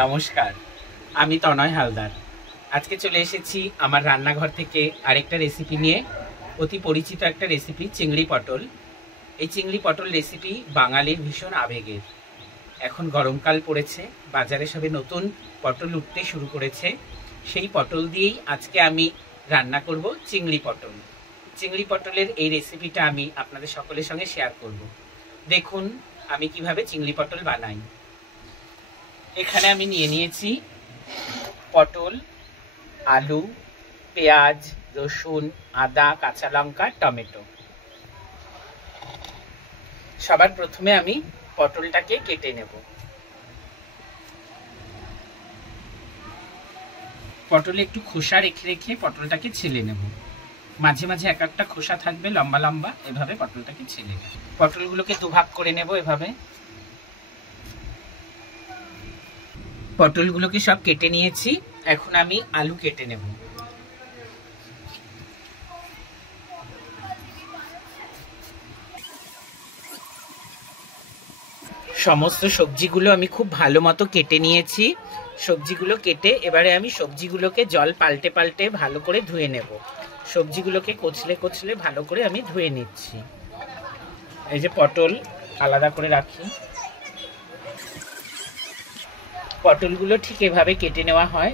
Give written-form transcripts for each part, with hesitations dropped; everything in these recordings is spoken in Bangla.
নমস্কার, আমি তনয় হালদার। আজকে চলে এসেছি আমার রান্নাঘর থেকে আরেকটা রেসিপি নিয়ে। অতি পরিচিত একটা রেসিপি, চিংড়ি পটল। এই চিংড়ি পটল রেসিপি বাঙালির ভীষণ আবেগের। এখন গরমকাল পড়েছে, বাজারে সবে নতুন পটল উঠতে শুরু করেছে। সেই পটল দিয়েই আজকে আমি রান্না করব চিংড়ি পটল। চিংড়ি পটলের এই রেসিপিটা আমি আপনাদের সকলের সঙ্গে শেয়ার করব। দেখুন আমি কিভাবে চিংড়ি পটল বানাই। এখানে আমি নিয়ে নিয়েছি পটল, আলু, পেঁয়াজ, রসুন, আদা, কাঁচা লঙ্কা, টমেটো। সবার প্রথমে আমি পটলটাকে কেটে নেব। পটলে একটু খোসা রেখে রেখে পটলটাকে ছেলে নেব। মাঝে মাঝে এক একটা খোসা থাকবে লম্বা লম্বা, এভাবে পটলটাকে ছেলে নেব। পটলগুলোকে দুভাগ করে নেব এভাবে। পটলগুলোকে সব কেটে নিয়েছি, এখন আমি আলু কেটে নেব। সমস্ত সবজিগুলো আমি খুব ভালো মতো কেটে নিয়েছি। সবজিগুলো কেটে এবারে আমি সবজিগুলোকে জল পাল্টে পাল্টে ভালো করে ধুয়ে নেব। সবজিগুলোকে কচলে কচলে ভালো করে আমি ধুয়ে নিচ্ছি। এই যে পটল আলাদা করে রাখি। পটলগুলো ঠিক এভাবে কেটে নেওয়া হয়,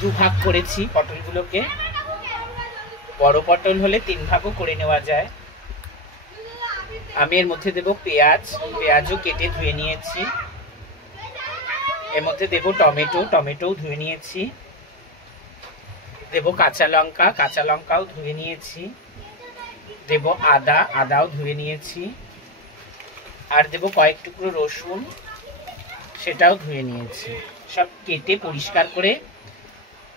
দুভাগ করেছি পটলগুলোকে। বড় পটল হলে 3 ভাগও করে নেওয়া যায়। আমি এর মধ্যে দেব পেঁয়াজ, পেঁয়াজও কেটে ধুয়ে নিয়েছি। এর মধ্যে দেব টমেটো, টমেটোও ধুয়ে নিয়েছি। দেব কাঁচা লঙ্কা, কাঁচা লঙ্কাও ধুয়ে নিয়েছি। দেব আদা, আদাও ধুয়ে নিয়েছি। আর দেব কয়েক টুকরো রসুন, সেটাও ধুয়ে নিয়েছি। সব কেটে পরিষ্কার করে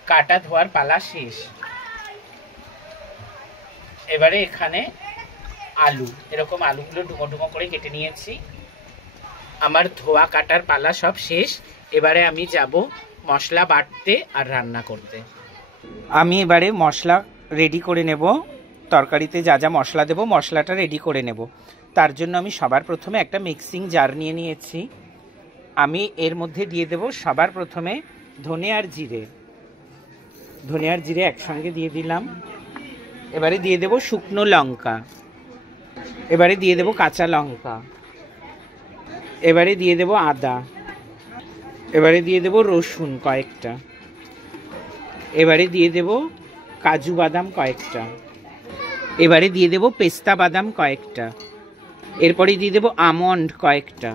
কাটা ধোয়ার পালা শেষ। এবারে এখানে আলু, এরকম আলুগুলো ডুমো ডুমো করে কেটে নিয়েছি। আমার ধোয়া কাটার পালা সব শেষ। এবারে আমি যাব মশলা বাটতে আর রান্না করতে। আমি এবারে মশলা রেডি করে নেব। তরকারিতে যা যা মশলা দেব মশলাটা রেডি করে নেব। তার জন্য আমি সবার প্রথমে একটা মিক্সিং জার নিয়ে নিয়েছি। আমি এর মধ্যে দিয়ে দেব সবার প্রথমে ধনে আর জিরে। ধনে আর জিরে একসঙ্গে দিয়ে দিলাম। এবারে দিয়ে দেব শুকনো লঙ্কা। এবারে দিয়ে দেব কাঁচা লঙ্কা। এবারে দিয়ে দেব আদা। এবারে দিয়ে দেব রসুন কয়েকটা। এবারে দিয়ে দেব কাজু বাদাম কয়েকটা। এবারে দিয়ে দেব পেস্তা বাদাম কয়েকটা। এরপরে দিয়ে দেব আমন্ড কয়েকটা।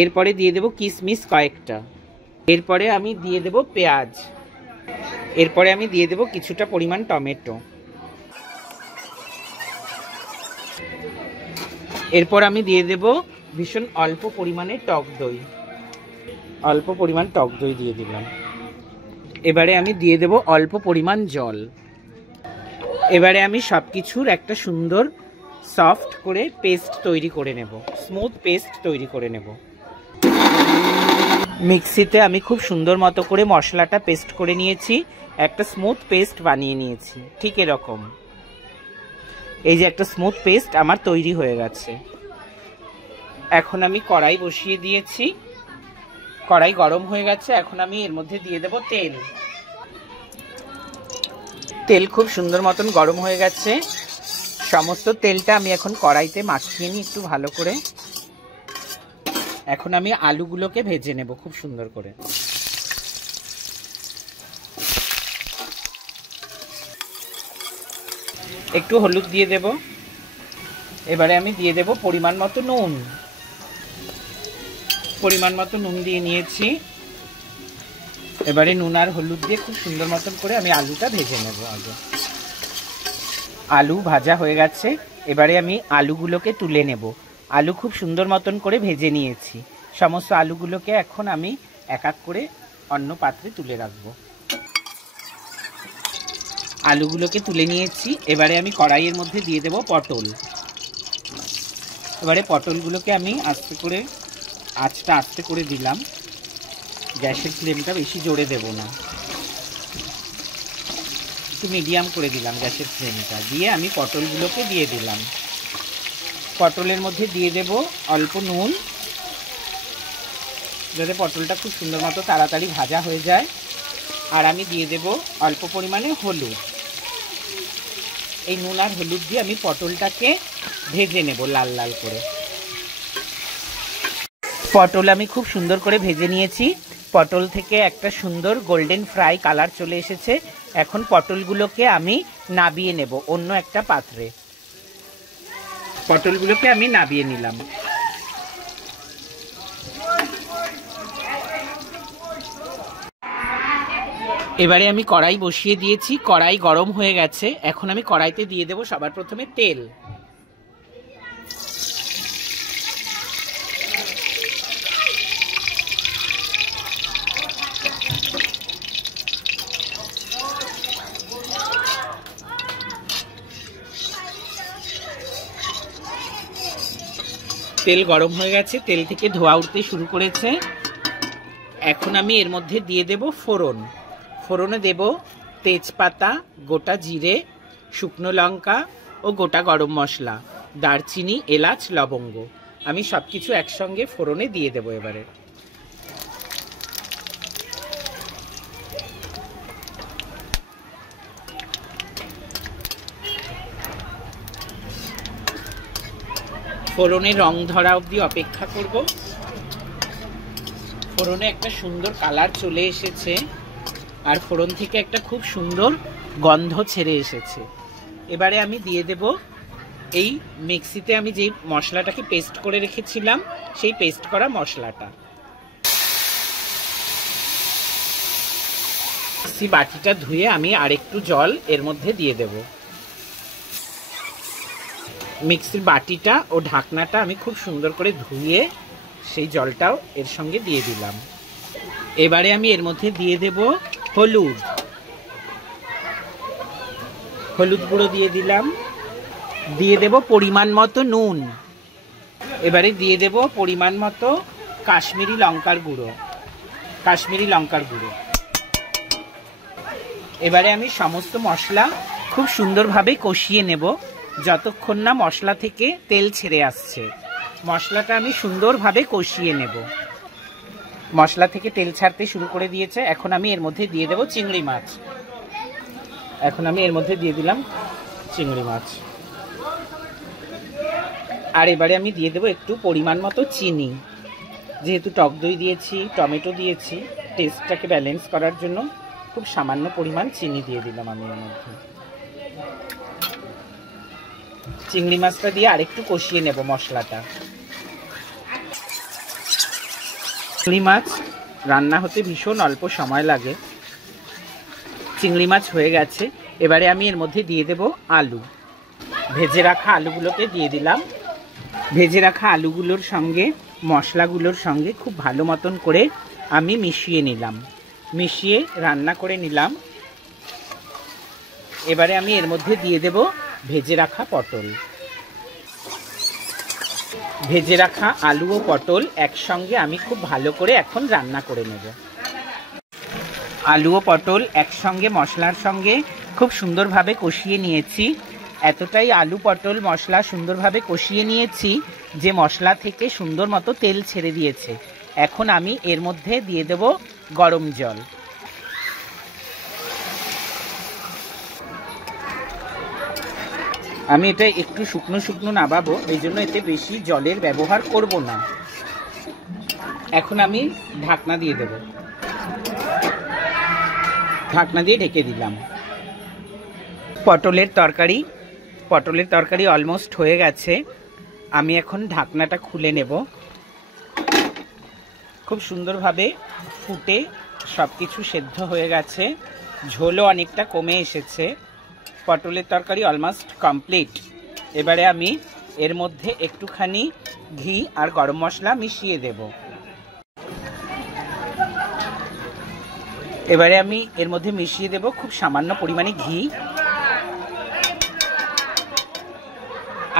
এরপরে দিয়ে দেব কিশমিশ কয়েকটা। এরপরে আমি দিয়ে দেব পেঁয়াজ। এরপরে আমি দিয়ে দেব কিছুটা পরিমাণ টমেটো। এরপর আমি দিয়ে দেব ভীষণ অল্প পরিমাণে টক দই। অল্প পরিমাণ টক দই দিয়ে দিলাম। এবারে আমি দিয়ে দেব অল্প পরিমাণ জল। এবারে আমি সব কিছুর একটা সুন্দর সফট করে পেস্ট তৈরি করে নেব, স্মুথ পেস্ট তৈরি করে নেব। মিক্সিতে আমি খুব সুন্দর মতো করে মশলাটা পেস্ট করে নিয়েছি, একটা স্মুথ পেস্ট বানিয়ে নিয়েছি। ঠিক এরকম এই যে একটা স্মুথ পেস্ট আমার তৈরি হয়ে গেছে। এখন আমি কড়াই বসিয়ে দিয়েছি, কড়াই গরম হয়ে গেছে। এখন আমি এর মধ্যে দিয়ে দেব তেল। তেল খুব সুন্দর মতন গরম হয়ে গেছে। সমস্ত তেলটা আমি এখন কড়াইতে মাখিয়ে নিই একটু ভালো করে। এখন আমি আলুগুলোকে ভেজে নেব খুব সুন্দর করে। একটু হলুদ দিয়ে দেব। এবারে আমি দিয়ে দেব পরিমাণ মতো নুন। পরিমাণ মতো নুন দিয়ে নিয়েছি। এবারে নুন আর হলুদ দিয়ে খুব সুন্দর মতন করে আমি আলুটা ভেজে নেব। আগে আলু ভাজা হয়ে গেছে। এবারে আমি আলুগুলোকে তুলে নেব। আলু খুব সুন্দর মতন করে ভেজে নিয়েছি। সমস্ত আলুগুলোকে এখন আমি এক এক করে অন্য পাত্রে তুলে রাখবো। আলুগুলোকে তুলে নিয়েছি। এবারে আমি কড়াইয়ের মধ্যে দিয়ে দেব পটল। এবারে পটলগুলোকে আমি আস্তে করে আঁচটা আস্তে করে দিলাম। গ্যাসের ফ্লেমটা বেশি জোরে দেব না, একটু মিডিয়াম করে দিলাম গ্যাসের ফ্লেমটা। দিয়ে আমি পটলগুলোকে দিয়ে দিলাম। পটলের মধ্যে দিয়ে দেব অল্প নুন, যাতে পটলটা খুব সুন্দর মতো তাড়াতাড়ি ভাজা হয়ে যায়। আর আমি দিয়ে দেব অল্প পরিমাণে হলুদ। এই নুন আর হলুদ দিয়ে আমি পটলটাকে ভেজে নেব লাল লাল করে। পটল আমি খুব সুন্দর করে ভেজে নিয়েছি। পটল থেকে একটা সুন্দর গোল্ডেন ফ্রাই কালার চলে এসেছে। এখন পটলগুলোকে আমি নাবিয়ে নেব অন্য একটা পাত্রে। পটলগুলোকে আমি নাবিয়ে নিলাম। এবারে আমি কড়াই বসিয়ে দিয়েছি, কড়াই গরম হয়ে গেছে। এখন আমি কড়াইতে দিয়ে দেব সবার প্রথমে তেল। তেল গরম হয়ে গেছে, তেল থেকে ধোঁয়া উঠতে শুরু করেছে। এখন আমি এর মধ্যে দিয়ে দেব ফোড়ন। ফোড়নে দেব তেজপাতা, গোটা জিরে, শুকনো লঙ্কা ও গোটা গরম মশলা, দারচিনি, এলাচ, লবঙ্গ। আমি সবকিছু একসঙ্গে ফোড়নে দিয়ে দেব। এবারে ফোড়নে রং ধরা অবধি অপেক্ষা করব। ফোড়নে একটা সুন্দর কালার চলে এসেছে আর ফোড়ন থেকে একটা খুব সুন্দর গন্ধ ছেড়ে এসেছে। এবারে আমি দিয়ে দেব এই মিক্সিতে আমি যে মশলাটাকে পেস্ট করে রেখেছিলাম সেই পেস্ট করা মশলাটা। মিক্সি বাটিটা ধুয়ে আমি আরেকটু জল এর মধ্যে দিয়ে দেব। মিক্সির বাটিটা ও ঢাকনাটা আমি খুব সুন্দর করে ধুয়ে সেই জলটাও এর সঙ্গে দিয়ে দিলাম। এবারে আমি এর মধ্যে দিয়ে দেব হলুদ। হলুদ গুঁড়ো দিয়ে দিলাম। দিয়ে দেব পরিমাণ মতো নুন। এবারে দিয়ে দেব পরিমাণ মতো কাশ্মীরি লঙ্কার গুঁড়ো। এবারে আমি সমস্ত মশলা খুব সুন্দরভাবে কষিয়ে নেব যতক্ষণ না মশলা থেকে তেল ছেড়ে আসছে। মশলাটা আমি সুন্দরভাবে কষিয়ে নেব। মশলা থেকে তেল ছাড়তে শুরু করে দিয়েছে। এখন আমি এর মধ্যে দিয়ে দেব চিংড়ি মাছ। আর এবারে আমি দিয়ে দেব একটু পরিমাণ মতো চিনি। যেহেতু টক দই দিয়েছি, টমেটো দিয়েছি, টেস্টটাকে ব্যালেন্স করার জন্য খুব সামান্য পরিমাণ চিনি দিয়ে দিলাম আমি এর মধ্যে। চিংড়ি মাছটা দিয়ে আরেকটু কষিয়ে নেব মশলাটা। চিংড়ি মাছ রান্না হতে ভীষণ অল্প সময় লাগে। চিংড়ি মাছ হয়ে গেছে। এবারে আমি এর মধ্যে দিয়ে দেব আলু। ভেজে রাখা আলুগুলোকে দিয়ে দিলাম। ভেজে রাখা আলুগুলোর সঙ্গে মশলাগুলোর সঙ্গে খুব ভালো মতন করে আমি মিশিয়ে রান্না করে নিলাম। এবারে আমি এর মধ্যে দিয়ে দেব ভেজে রাখা পটল। ভেজে রাখা আলু ও পটল একসঙ্গে আমি খুব ভালো করে এখন রান্না করে নেব। আলু ও পটল একসঙ্গে মশলার সঙ্গে খুব সুন্দরভাবে কষিয়ে নিয়েছি। এতটাই আলু পটল মশলা সুন্দরভাবে কষিয়ে নিয়েছি যে মশলা থেকে সুন্দর মতো তেল ছেড়ে দিয়েছে। এখন আমি এর মধ্যে দিয়ে দেব গরম জল। আমি এটা একটু শুকনো শুকনো নাবাবো, এই জন্য এতে বেশি জলের ব্যবহার করব না। এখন আমি ঢাকনা দিয়ে দেব। ঢাকনা দিয়ে ঢেকে দিলাম। পটলের তরকারি অলমোস্ট হয়ে গেছে। আমি এখন ঢাকনাটা খুলে নেব। খুব সুন্দরভাবে ফুটে সব কিছু সেদ্ধ হয়ে গেছে। ঝোলও অনেকটা কমে এসেছে। পটলের তরকারি অলমোস্ট কমপ্লিট। এবারে আমি এর মধ্যে একটুখানি ঘি আর গরম মশলা মিশিয়ে দেব। এবারে আমি এর মধ্যে মিশিয়ে দেব খুব সামান্য পরিমাণে ঘি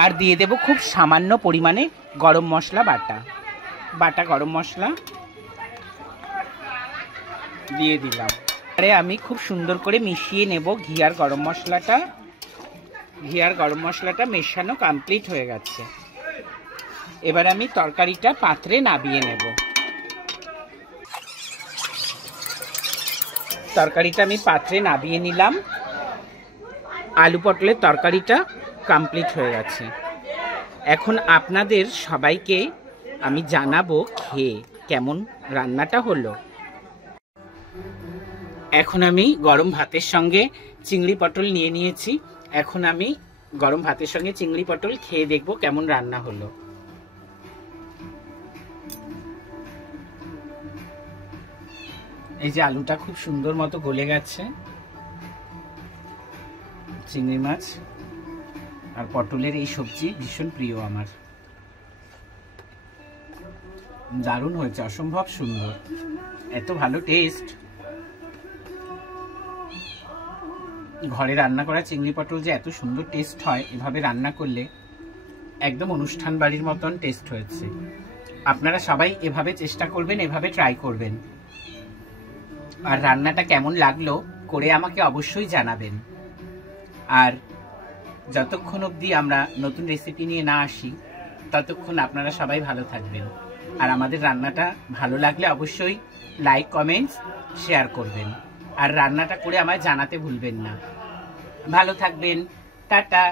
আর দিয়ে দেব খুব সামান্য পরিমাণে গরম মশলা বাটা গরম মশলা দিয়ে দিলাম। এবারে আমি খুব সুন্দর করে মিশিয়ে নেব ঘি আর গরম মশলাটা মেশানো কমপ্লিট হয়ে গেছে। এবার আমি তরকারিটা পাত্রে নাবিয়ে নেব। তরকারিটা আমি পাত্রে নামিয়ে নিলাম। আলু পটলের তরকারিটা কমপ্লিট হয়ে গেছে। এখন আপনাদের সবাইকে আমি জানাবো খেয়ে কেমন রান্নাটা হলো। এখন আমি গরম ভাতের সঙ্গে চিংড়ি পটল নিয়ে নিয়েছি। এখন আমি গরম ভাতের সঙ্গে চিংড়ি পটল খেয়ে দেখব কেমন রান্না হলো। এই যে আলুটা খুব সুন্দর মতো গলে গেছে। চিংড়ি মাছ আর পটলের এই সবজি ভীষণ প্রিয় আমার। দারুণ হয়েছে, অসম্ভব সুন্দর, এত ভালো টেস্ট। ঘরে রান্না করা চিংড়ি পটল যে এত সুন্দর টেস্ট হয় এভাবে রান্না করলে, একদম অনুষ্ঠান বাড়ির মতন টেস্ট হয়েছে। আপনারা সবাই এভাবে চেষ্টা করবেন, এভাবে ট্রাই করবেন। আর রান্নাটা কেমন লাগলো করে আমাকে অবশ্যই জানাবেন। আর যতক্ষণ অবধি আমরা নতুন রেসিপি নিয়ে না আসি ততক্ষণ আপনারা সবাই ভালো থাকবেন। আর আমাদের রান্নাটা ভালো লাগলে অবশ্যই লাইক, কমেন্টস, শেয়ার করবেন। আর রান্নাটা করে আমায় জানাতে ভুলবেন না। ভালো থাকবেন, টাটা।